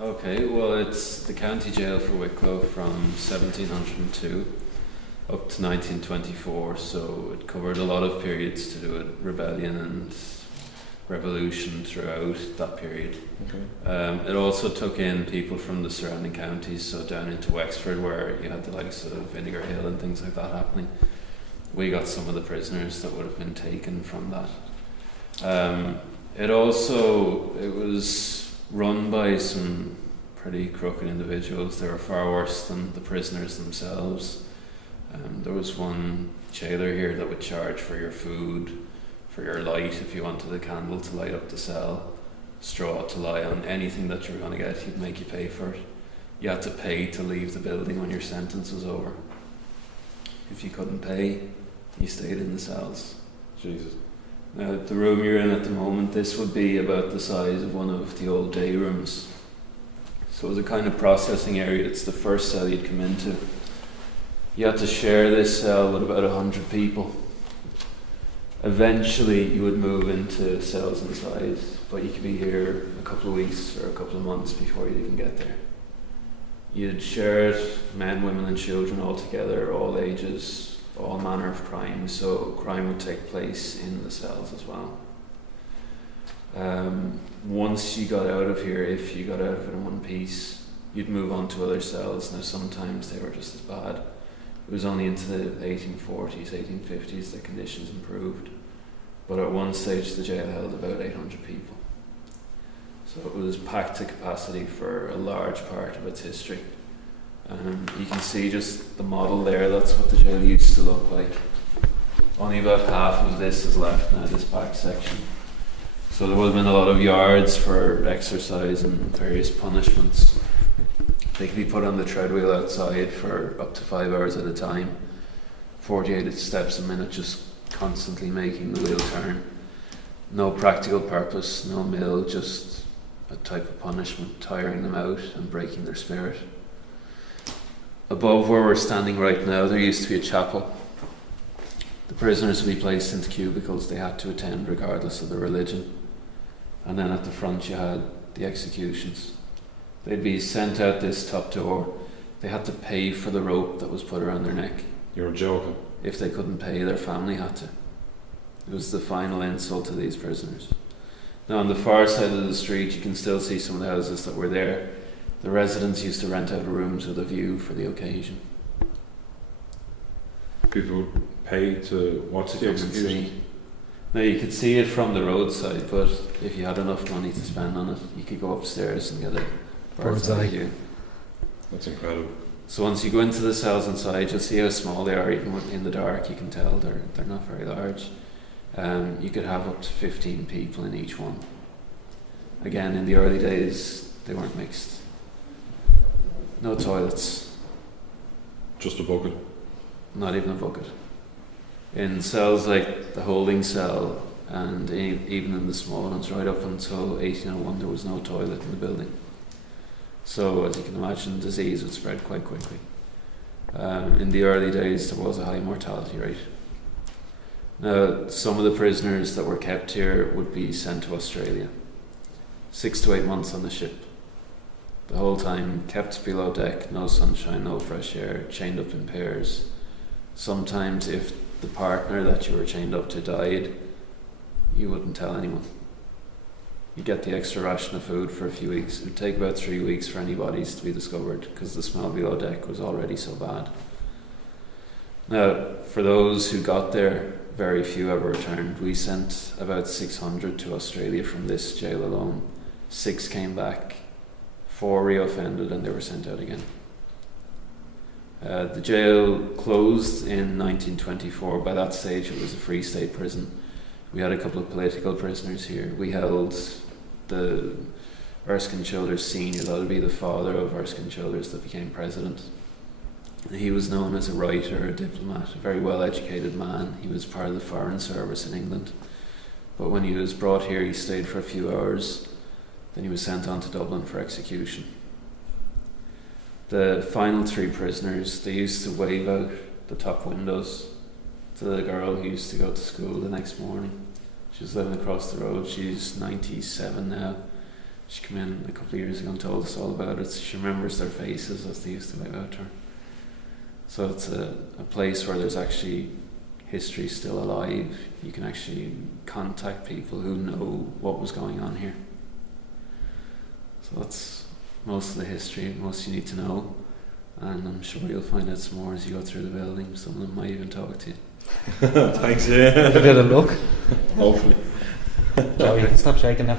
Okay, well, it's the county jail for Wicklow from 1702 up to 1924, so it covered a lot of periods to do with rebellion and revolution throughout that period. Okay. It also took in people from the surrounding counties, so down into Wexford, where you had the likes of Vinegar Hill and things like that happening. We got some of the prisoners that would have been taken from that. It was run by some pretty crooked individuals. They were far worse than the prisoners themselves. There was one jailer here that would charge for your food, for your light if you wanted a candle to light up the cell, straw to lie on, anything that you were going to get, he'd make you pay for it. You had to pay to leave the building when your sentence was over. If you couldn't pay, you stayed in the cells. Jesus. Now, the room you're in at the moment, this would be about the size of one of the old day rooms. So it was a kind of processing area. It's the first cell you'd come into. You had to share this cell with about 100 people. Eventually you would move into cells inside, but you could be here a couple of weeks or a couple of months before you even get there. You'd share it, men, women and children all together, all ages, all manner of crime, so crime would take place in the cells as well. Once you got out of here, if you got out of it in one piece, you'd move on to other cells. Now sometimes they were just as bad. It was only into the 1840s, 1850s that conditions improved. But at one stage the jail held about 800 people. So it was packed to capacity for a large part of its history. You can see just the model there, that's what the jail used to look like. Only about half of this is left now, this back section. So there would have been a lot of yards for exercise and various punishments. They could be put on the treadwheel outside for up to 5 hours at a time. 48 steps a minute, just constantly making the wheel turn. No practical purpose, no mill, just a type of punishment, tiring them out and breaking their spirit. Above where we're standing right now, there used to be a chapel. The prisoners would be placed into cubicles they had to attend regardless of their religion. And then at the front you had the executions. They'd be sent out this top door. They had to pay for the rope that was put around their neck. You're joking. If they couldn't pay, their family had to. It was the final insult to these prisoners. Now on the far side of the street you can still see some of the houses that were there. The residents used to rent out rooms with a view for the occasion. People would pay to watch the execution. Now you could see it from the roadside, but if you had enough money to spend on it, you could go upstairs and get a bird's eye view. That's incredible. So once you go into the cells inside, you'll see how small they are. Even in the dark, you can tell they're not very large. You could have up to 15 people in each one. Again, in the early days, they weren't mixed. No toilets. Just a bucket. Not even a bucket. In cells like the holding cell and even in the small ones right up until 1801 there was no toilet in the building. So as you can imagine, disease would spread quite quickly. In the early days there was a high mortality rate. Now some of the prisoners that were kept here would be sent to Australia. 6 to 8 months on the ship. The whole time kept below deck, no sunshine, no fresh air, chained up in pairs. Sometimes if the partner that you were chained up to died, you wouldn't tell anyone. You get the extra ration of food for a few weeks. It would take about 3 weeks for any bodies to be discovered because the smell below deck was already so bad. Now, for those who got there, very few ever returned. We sent about 600 to Australia from this jail alone. 6 came back, 4 reoffended, and they were sent out again. The jail closed in 1924. By that stage it was a Free State prison. We had a couple of political prisoners here. We held the Erskine Childers Senior, that would be the father of Erskine Childers that became president. He was known as a writer, a diplomat, a very well educated man. He was part of the Foreign Service in England. But when he was brought here he stayed for a few hours, then he was sent on to Dublin for execution. The final 3 prisoners, they used to wave out the top windows to the girl who used to go to school the next morning. She was living across the road. She's 97 now. She came in a couple of years ago and told us all about it. She remembers their faces as they used to wave out to her. So it's a place where there's actually history still alive. You can actually contact people who know what was going on here. So that's most of the history, most you need to know. And I'm sure you'll find out some more as you go through the building. Some of them might even talk to you. Thanks, yeah. A bit of luck. Hopefully. So you can stop shaking now.